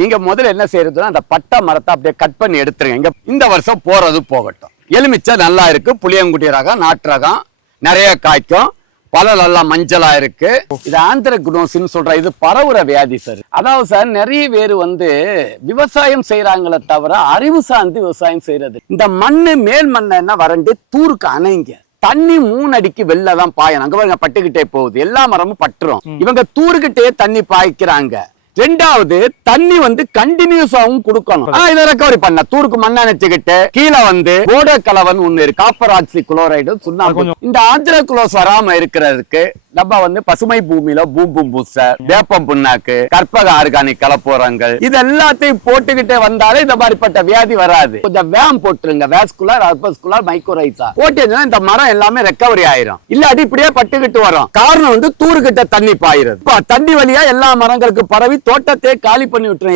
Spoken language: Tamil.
நீங்க முதல்ல என்ன செய்யறதுன்னா அந்த பட்டை மரத்தை அப்படியே கட் பண்ணி எடுத்துருங்க. இங்க இந்த வருஷம் போறது போகட்டும். எலுமிச்சை நல்லா இருக்கு. புளியங்குடி ரகம் நாட்டு ரகம் நிறைய காய்க்கும். பழம் நல்லா மஞ்சளா இருக்கு. இது ஆந்திரகுனோசின்னு சொல்ற இது பரவுற வியாதி சார் அதாவது சார் நிறைய பேர் வந்து விவசாயம் செய்யறாங்களே தவிர அறிவு சார்ந்து விவசாயம் செய்யறது இந்த மண்ணு மேல் மண்ணை என்ன வறண்டு தூருக்கு அணைங்க. தண்ணி மூணு அடிக்கு வெளில தான் பாயணும். அங்க பாருங்க பட்டுக்கிட்டே போகுது. எல்லா மரமும் பட்டுரும். இவங்க தூருக்கிட்டே தண்ணி பாய்க்கிறாங்க. ரெண்டாவது தண்ணி வந்து கண்டினியூஸாவும் கொடுக்கணும். ஆ, இதை ரெக்கவரி பண்ண தூருக்கு மண் அணைச்சுக்கிட்டு கீழே வந்து போட கலவன் ஒண்ணு காப்பர் ஆக்சி குளோரைடு சுண்ணாம்பு இந்த ஆந்திரகுலோஸ் வராம இருக்கிறதுக்கு நம்ம வந்து பசுமை பூமியில பூம்பும் பூசர் வேப்பம் புண்ணாக்கு கற்பக ஆர்கானிக் கலப்புரங்கள் இது எல்லாத்தையும் போட்டுக்கிட்டே வந்தாலே இந்த மாதிரிப்பட்ட வியாதி வராது. கொஞ்சம் வேம் போட்டுருங்க வேஸ்குலர் அர்பஸ்குலர் மைக்ரோரைசா போட்டீங்கன்னா இந்த மரம் எல்லாமே ரெக்கவரி ஆயிரும். இல்லாட்டி இப்படியே பட்டுக்கிட்டு வரும். காரணம் வந்து தூருக்கிட்ட தண்ணி பாயிரும் தண்ணி வழியா எல்லா மரங்களுக்கு பரவி தோட்டத்தை காலி பண்ணி விட்டுறேன்